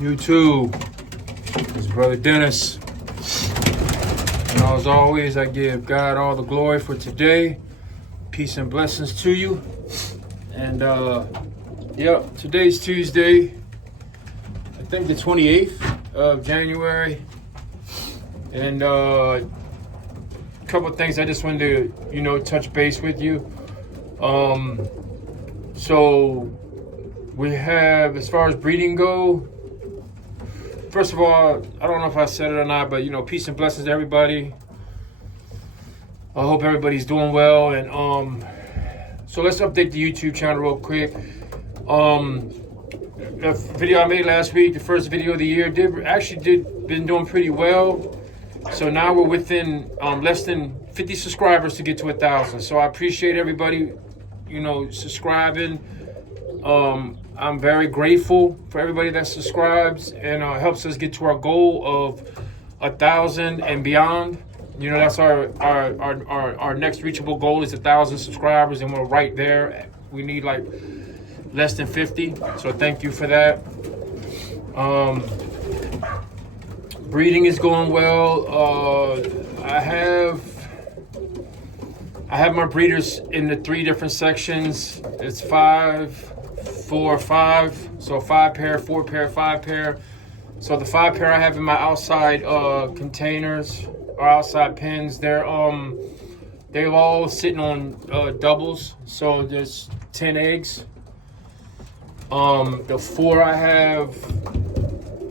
YouTube, it's Brother Dennis. And as always, I give God all the glory for today. Peace and blessings to you. And today's Tuesday, I think the 28th of January. And a couple of things I just wanted to, touch base with you. So we have, as far as breeding go, first of all, I don't know if I said it or not, but peace and blessings to everybody. I hope everybody's doing well. And so let's update the YouTube channel real quick. The video I made last week, the first video of the year, been doing pretty well. So now we're within less than 50 subscribers to get to 1,000. So I appreciate everybody, subscribing. I'm very grateful for everybody that subscribes and helps us get to our goal of 1,000 and beyond. That's our next reachable goal is 1,000 subscribers, and we're right there. We need like less than 50. So thank you for that. Breeding is going well. I have my breeders in the 3 different sections. It's 5, 4, 5. So 5 pair, 4 pair, 5 pair. So the 5 pair I have in my outside containers or outside pens. They're all sitting on doubles. So there's 10 eggs. The 4 I have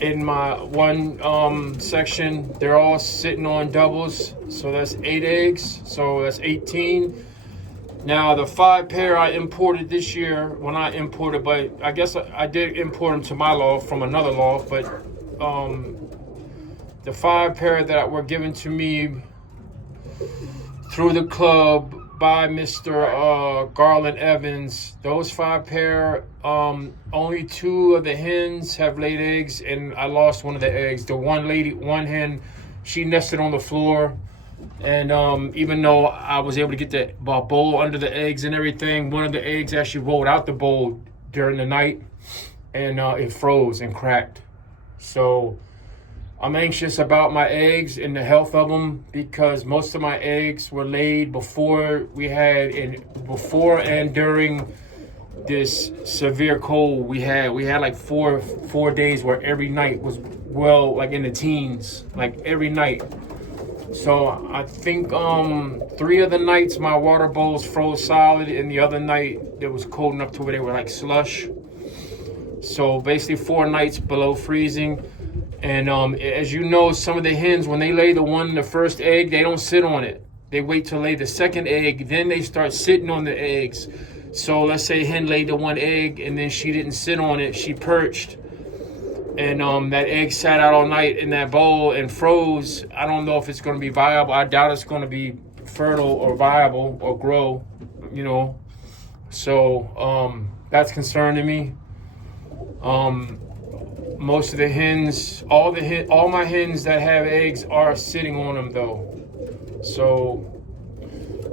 in my one section, they're all sitting on doubles, so that's 8 eggs, so that's 18. Now the 5 pair I imported this year, when I imported, but I guess I did import them to my loft from another loft, but the 5 pair that were given to me through the club by Mr. Garland Evans, those 5 pair, only 2 of the hens have laid eggs, and I lost one of the eggs. The one hen, she nested on the floor, and even though I was able to get the bowl under the eggs and everything, one of the eggs actually rolled out the bowl during the night, and it froze and cracked. So I'm anxious about my eggs and the health of them, because most of my eggs were laid before and during this severe cold we had. We had like four days where every night was like in the teens, like every night. So I think 3 of the nights my water bowls froze solid, and the other night it was cold enough to where they were like slush. So basically 4 nights below freezing. And as you know, some of the hens, when they lay the first egg, they don't sit on it. They wait to lay the second egg, then they start sitting on the eggs. So let's say hen laid the 1 egg, and then she didn't sit on it, she perched. And that egg sat out all night in that bowl and froze. I don't know if it's going to be viable. I doubt it's going to be fertile or viable or grow, So that's concerning me. Most of the hens, all my hens that have eggs are sitting on them though. So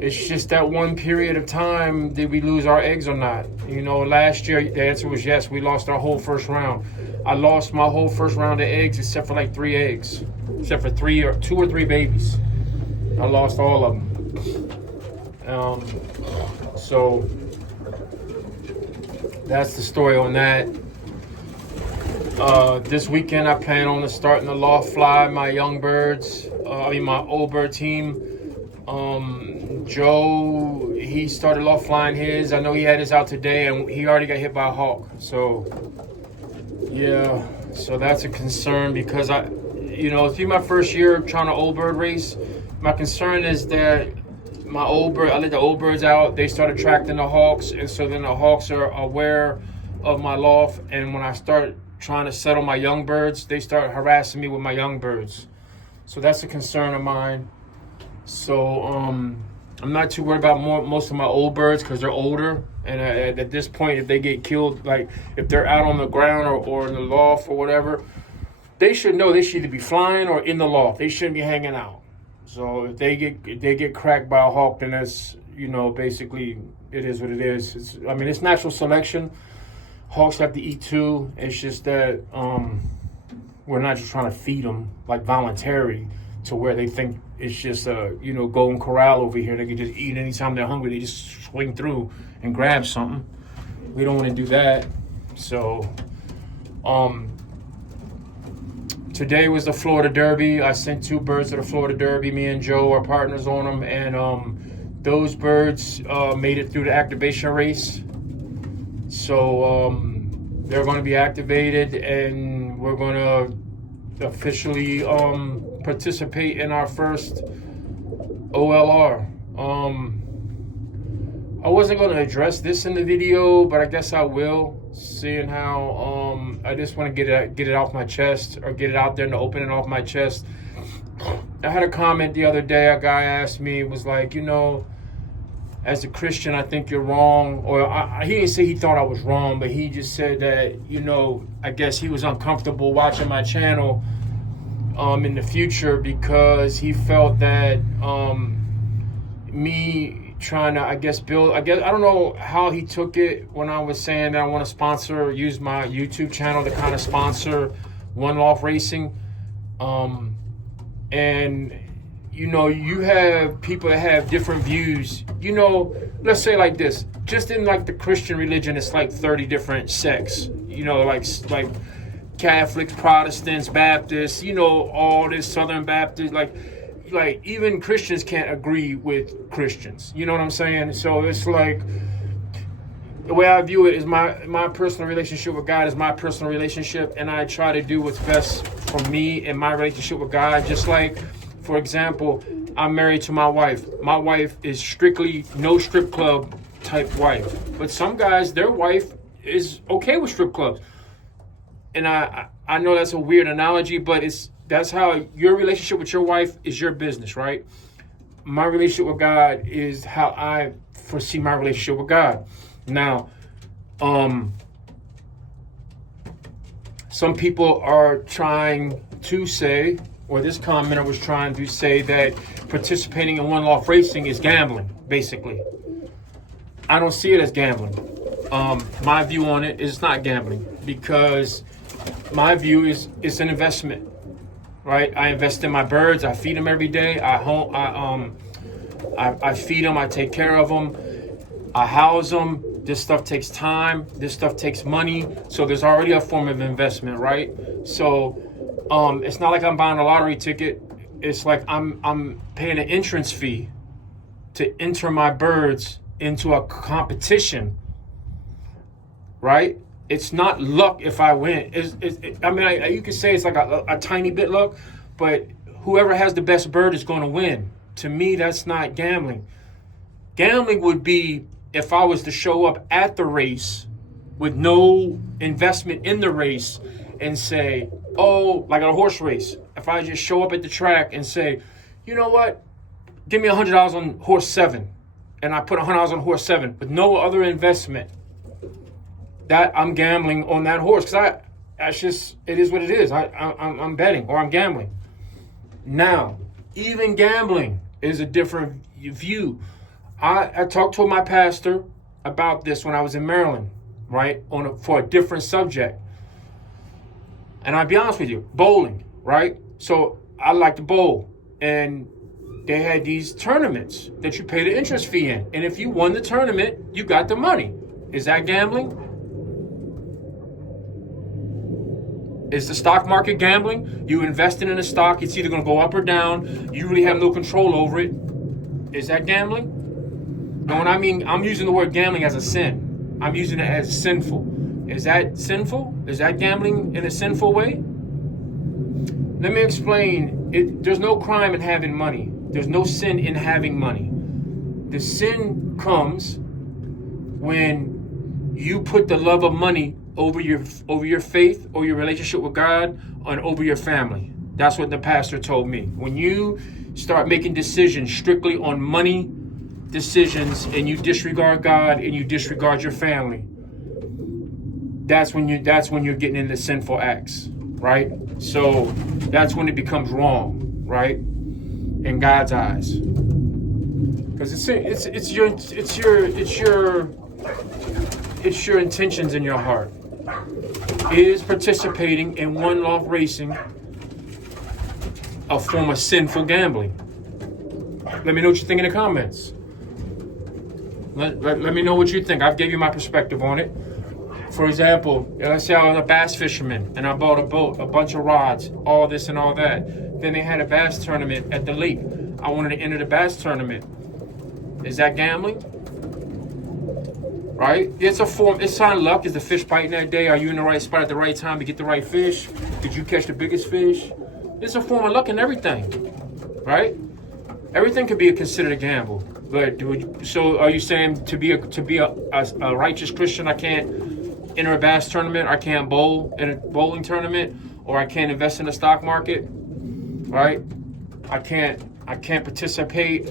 it's just that one period of time, did we lose our eggs or not? Last year the answer was yes. We lost our whole first round. I lost my whole first round of eggs except for like 3 eggs, except for 2 or 3 babies. I lost all of them. So that's the story on that. This weekend I plan on starting the loft fly my young birds. My old bird team. Joe, he started loft flying his. I know he had his out today, and he already got hit by a hawk. So yeah, so that's a concern, because it's been my first year trying to old bird race. My concern is that I let the old birds out. They start attracting the hawks, and so then the hawks are aware of my loft, and when I start trying to settle my young birds, they start harassing me with my young birds. So that's a concern of mine. So I'm not too worried about most of my old birds, because they're older, and at this point, if they get killed, like if they're out on the ground or in the loft or whatever, they should know they should either be flying or in the loft. They shouldn't be hanging out. So if they get cracked by a hawk, then that's basically it is what it is. It's natural selection. Hawks have to eat too. It's just that We're not just trying to feed them like voluntary to where they think it's just a, golden corral over here. They can just eat anytime they're hungry. They just swing through and grab something. We don't want to do that. So, today was the Florida Derby. I sent 2 birds to the Florida Derby. Me and Joe are partners on them, and those birds made it through the activation race. So they're going to be activated, and we're going to officially participate in our first OLR. I wasn't going to address this in the video, but I guess I will, seeing how I just want to get it off my chest, or get it out there in the open and off my chest. I had a comment the other day. A guy asked me, was like, as a Christian, I think you're wrong. Or he didn't say he thought I was wrong, but he just said that, I guess he was uncomfortable watching my channel in the future, because he felt that me trying to, I don't know how he took it when I was saying that I want to use my YouTube channel to kind of sponsor One Loft Racing. And you have people that have different views. Let's say like this. Just in like the Christian religion, it's like 30 different sects. Like Catholics, Protestants, Baptists, all this Southern Baptist, like even Christians can't agree with Christians. You know what I'm saying? So it's like, the way I view it is my personal relationship with God is my personal relationship, and I try to do what's best for me in my relationship with God. Just like, for example, I'm married to my wife. My wife is strictly no strip club type wife. But some guys, their wife is okay with strip clubs. And I know that's a weird analogy, but that's how your relationship with your wife is your business, right? My relationship with God is how I foresee my relationship with God. Now, some people are trying to say, or this commenter was trying to say, that participating in One Loft Racing is gambling, basically. I don't see it as gambling. My view on it is not gambling, because my view is it's an investment, right? I invest in my birds. I feed them every day. I feed them. I take care of them. I house them. This stuff takes time. This stuff takes money. So there's already a form of investment, right? So it's not like I'm buying a lottery ticket. It's like I'm paying an entrance fee to enter my birds into a competition, right? It's not luck if I win. You could say it's like a tiny bit luck, but whoever has the best bird is going to win. To me, that's not gambling. Gambling would be if I was to show up at the race with no investment in the race and say, like at a horse race, if I just show up at the track and say, you know what, give me $100 on horse 7, and I put $100 on horse 7 with no other investment, that I'm gambling on that horse, because it is what it is. I'm betting, or I'm gambling. Now, even gambling is a different view. I talked to my pastor about this when I was in Maryland, right, for a different subject. And I'll be honest with you, bowling, right? So I like to bowl, and they had these tournaments that you pay the interest fee in. And if you won the tournament, you got the money. Is that gambling? Is the stock market gambling? You invested in a stock, it's either going to go up or down. You really have no control over it. Is that gambling? And when I'm using the word gambling as a sin. I'm using it as sinful. Is that sinful? Is that gambling in a sinful way? Let me explain. There's no crime in having money. There's no sin in having money. The sin comes when you put the love of money over your faith or your relationship with God, and over your family. That's what the pastor told me. When you start making decisions strictly on money decisions, and you disregard God and you disregard your family, that's when you're getting into sinful acts, right? So that's when it becomes wrong, right? In God's eyes, because it's your intentions in your heart. is participating in One Loft Racing a form of sinful gambling? Let me know what you think in the comments. Let me know what you think. I've gave you my perspective on it. For example, let's say I was a bass fisherman and I bought a boat, a bunch of rods, all this and all that. Then they had a bass tournament at the lake. I wanted to enter the bass tournament. Is that gambling? Right? It's a form. It's on luck. Is the fish biting that day? Are you in the right spot at the right time to get the right fish? Did you catch the biggest fish? It's a form of luck in everything, right? Everything could be considered a gamble. But so are you saying to be a righteous Christian, I can't enter a bass tournament, I can't bowl in a bowling tournament, or I can't invest in the stock market, right? I can't participate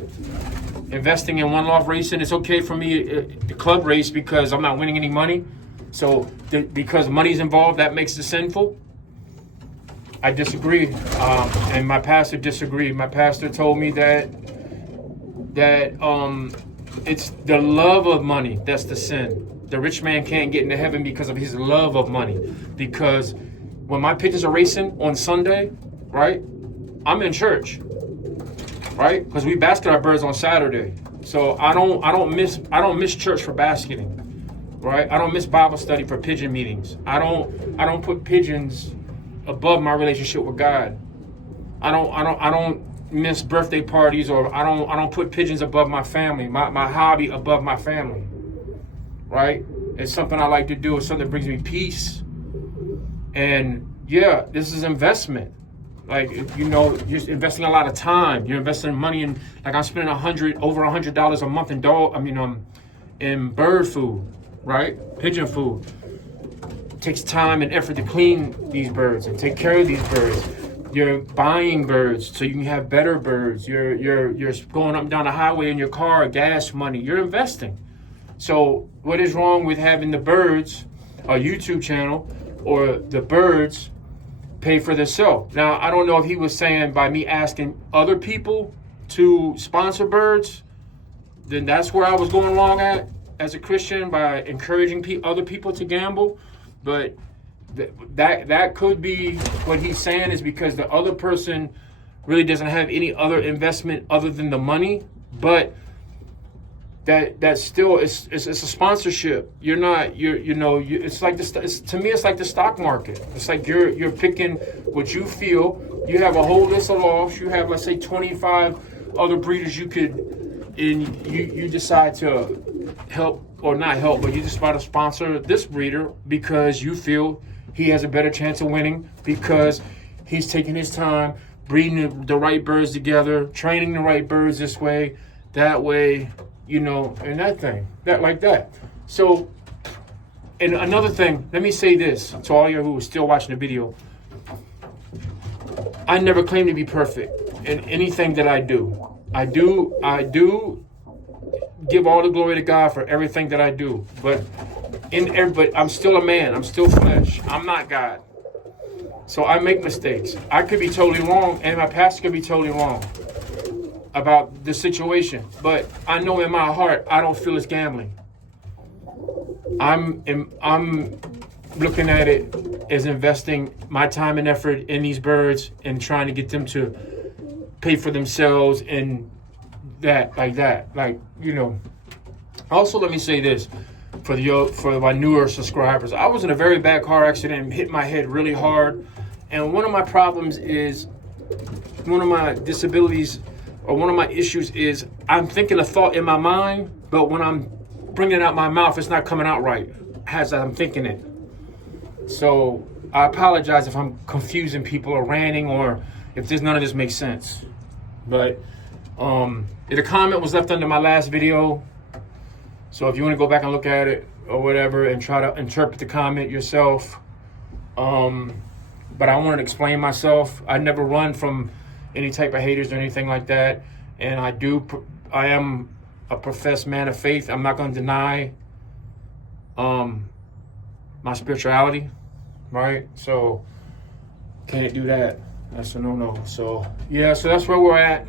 investing in One Loft Racing. It's okay for me to club race because I'm not winning any money. So because money's involved, that makes it sinful. I disagree, and my pastor disagreed. My pastor told me that it's the love of money that's the sin. The rich man can't get into heaven because of his love of money. Because when my pigeons are racing on Sunday, right, I'm in church, right? Because we basket our birds on Saturday. So I don't miss church for basketing, right? I don't miss Bible study for pigeon meetings. I don't put pigeons above my relationship with God. I don't miss birthday parties, or I don't put pigeons above my family, my hobby above my family. Right? It's something I like to do. It's something that brings me peace. And yeah, this is investment. Like, you know, you're investing a lot of time. You're investing money in, like, I'm spending over $100 a month in bird food, right? Pigeon food. It takes time and effort to clean these birds and take care of these birds. You're buying birds so you can have better birds. You're going up and down the highway in your car, gas money. You're investing. So what is wrong with having the birds, a YouTube channel, or the birds pay for themselves? Now, I don't know if he was saying by me asking other people to sponsor birds, then that's where I was going wrong at as a Christian, by encouraging other people to gamble. But that could be what he's saying, is because the other person really doesn't have any other investment other than the money. But that still it's a sponsorship. You're not it's like to me it's like the stock market. It's like you're picking what you feel. You have a whole list of lofts. You have, let's say, 25 other breeders you could, and you decide to help or not help, but you decide to sponsor this breeder because you feel he has a better chance of winning, because he's taking his time breeding the right birds together, training the right birds this way, that way, and that like that. So, and another thing, let me say this to all you who are still watching the video. I never claim to be perfect in anything that I do. I do give all the glory to God for everything that I do. But I'm still a man. I'm still flesh. I'm not God. So I make mistakes. I could be totally wrong, and my pastor could be totally wrong about the situation. But I know in my heart, I don't feel it's gambling. I'm looking at it as investing my time and effort in these birds and trying to get them to pay for themselves, and Also, let me say this for my newer subscribers. I was in a very bad car accident and hit my head really hard. And one of my problems is, one of my disabilities or one of my issues is, I'm thinking a thought in my mind, but when I'm bringing it out my mouth, it's not coming out right as I'm thinking it. So I apologize if I'm confusing people or ranting, or if none of this makes sense. But the comment was left under my last video. So if you want to go back and look at it or whatever and try to interpret the comment yourself. But I wanted to explain myself. I never run from any type of haters or anything like that. And I am a professed man of faith. I'm not going to deny my spirituality, right? So can't do that. That's a no-no. So yeah, so that's where we're at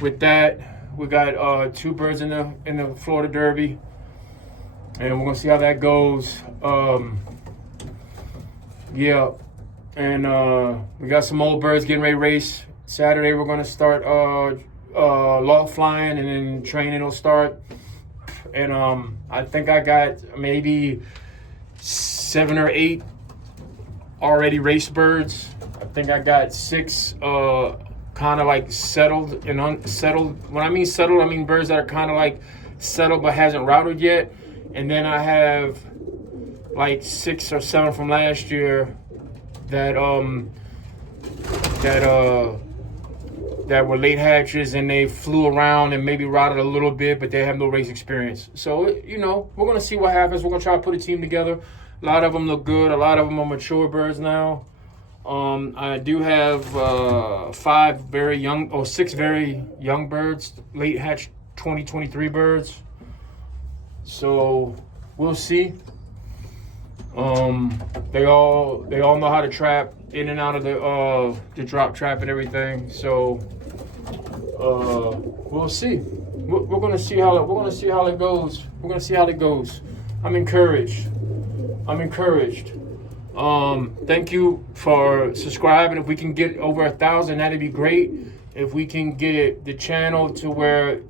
with that. We got 2 birds in the Florida Derby, and we're gonna see how that goes. Yeah, and we got some old birds getting ready to race. Saturday we're gonna start loft flying, and then training will start. And I think I got maybe 7 or 8 already race birds. I think I got 6 kind of like settled and unsettled. When I mean settled, I mean birds that are kind of like settled but hasn't routed yet. And then I have like 6 or 7 from last year that that were late hatches, and they flew around and maybe routed a little bit, but they have no race experience. So, you know, we're going to see what happens. We're going to try to put a team together. A lot of them look good. A lot of them are mature birds now. I do have 6 very young birds, late hatch 2023 birds. So we'll see. They all know how to trap in and out of the drop trap and everything. So we'll see. We're gonna see how it goes. We're gonna see how it goes. I'm encouraged. Thank you for subscribing. If we can get over 1,000, that'd be great. If we can get the channel to where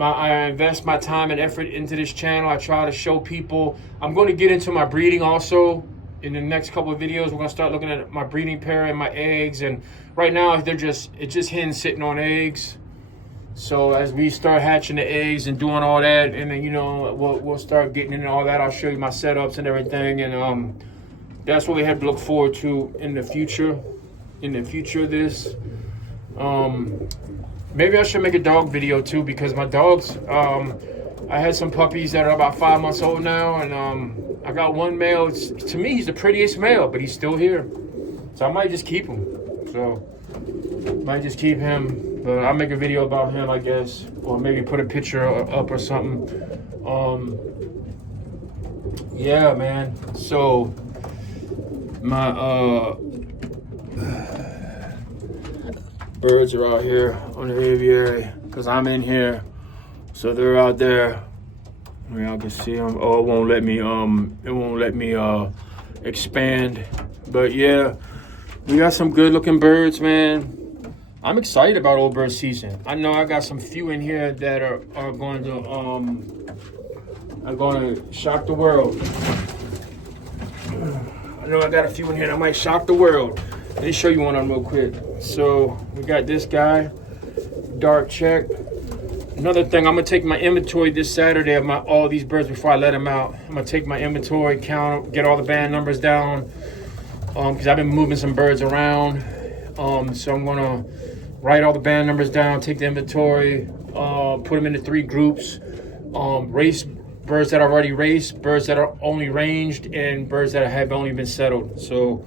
I invest my time and effort into this channel. I try to show people. I'm going to get into my breeding also in the next couple of videos. We're going to start looking at my breeding pair and my eggs. And right now, it's just hens sitting on eggs. So as we start hatching the eggs and doing all that, and then, you know, we'll start getting into all that. I'll show you my setups and everything. And that's what we have to look forward to in the future. In the future of this. Maybe I should make a dog video too, because my dogs, I had some puppies that are about 5 months old now, and I got one male. To me, he's the prettiest male, but he's still here. So I might just keep him. But I'll make a video about him, I guess, or maybe put a picture up or something. Yeah, man. So my birds are out here on the aviary because I'm in here, so they're out there. Y'all can see them. Oh, it won't let me expand. But yeah, we got some good looking birds, man. I'm excited about old bird season. I know I got some few in here that are going to shock the world. I know I got a few in here that might shock the world. Let me show you one of them real quick. So we got this guy, dark check. Another thing, I'm gonna take my inventory this Saturday of all these birds before I let them out. I'm gonna take my inventory, count, get all the band numbers down, because I've been moving some birds around. So I'm gonna write all the band numbers down, take the inventory, put them into 3 groups, race birds that are already raced, birds that are only ranged, and birds that have only been settled. So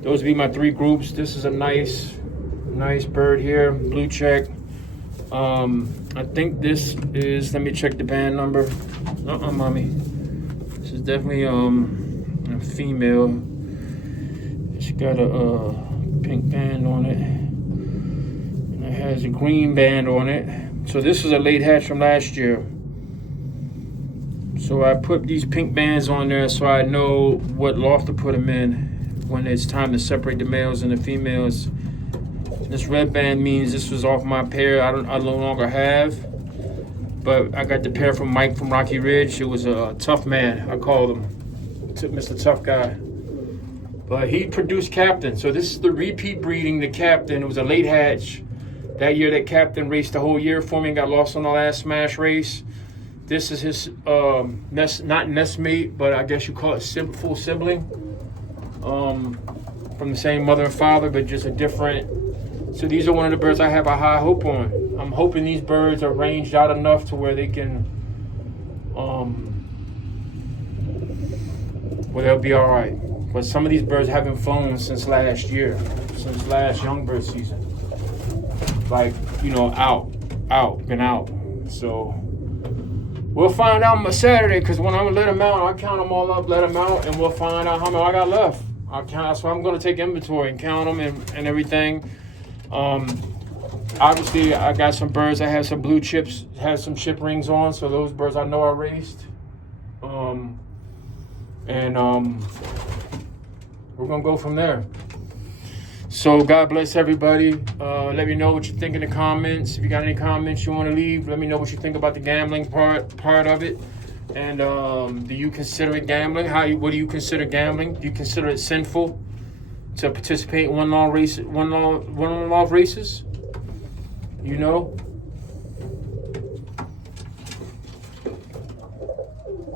those would be my 3 groups. This is a nice bird here, blue check. I think this is, let me check the band number. Mommy. This is definitely a female. It's got a pink band on it. And it has a green band on it. So this is a late hatch from last year. So I put these pink bands on there so I know what loft to put them in when it's time to separate the males and the females. This red band means this was off my pair I no longer have, but I got the pair from Mike from Rocky Ridge. It was a tough man, I called him, Mr. Tough Guy. But he produced Captain, so this is the repeat breeding, the Captain. It was a late hatch. That year that Captain raced the whole year for me and got lost on the last smash race. This is his, not nestmate, but I guess you call it sinful sibling. From the same mother and father, but just a different. So these are one of the birds I have a high hope on. I'm hoping these birds are ranged out enough to where they can, where they'll be all right. But some of these birds haven't flown since last year, since last young bird season. Like, you know, been out. So we'll find out on Saturday, because when I'm gonna let them out, I'll count them all up, let them out, and we'll find out how many I got left. So I'm gonna take inventory and count them and everything. Obviously, I got some birds that have some blue chips, have some chip rings on, so those birds I know are raced. we're gonna go from there. So God bless everybody. Let me know what you think in the comments. If you got any comments you want to leave, let me know what you think about the gambling part of it. And do you consider it gambling? What do you consider gambling? Do you consider it sinful to participate in one loft races? You know?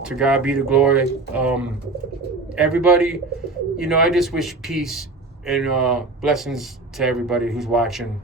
To God be the glory. Everybody, I just wish peace and blessings to everybody who's watching.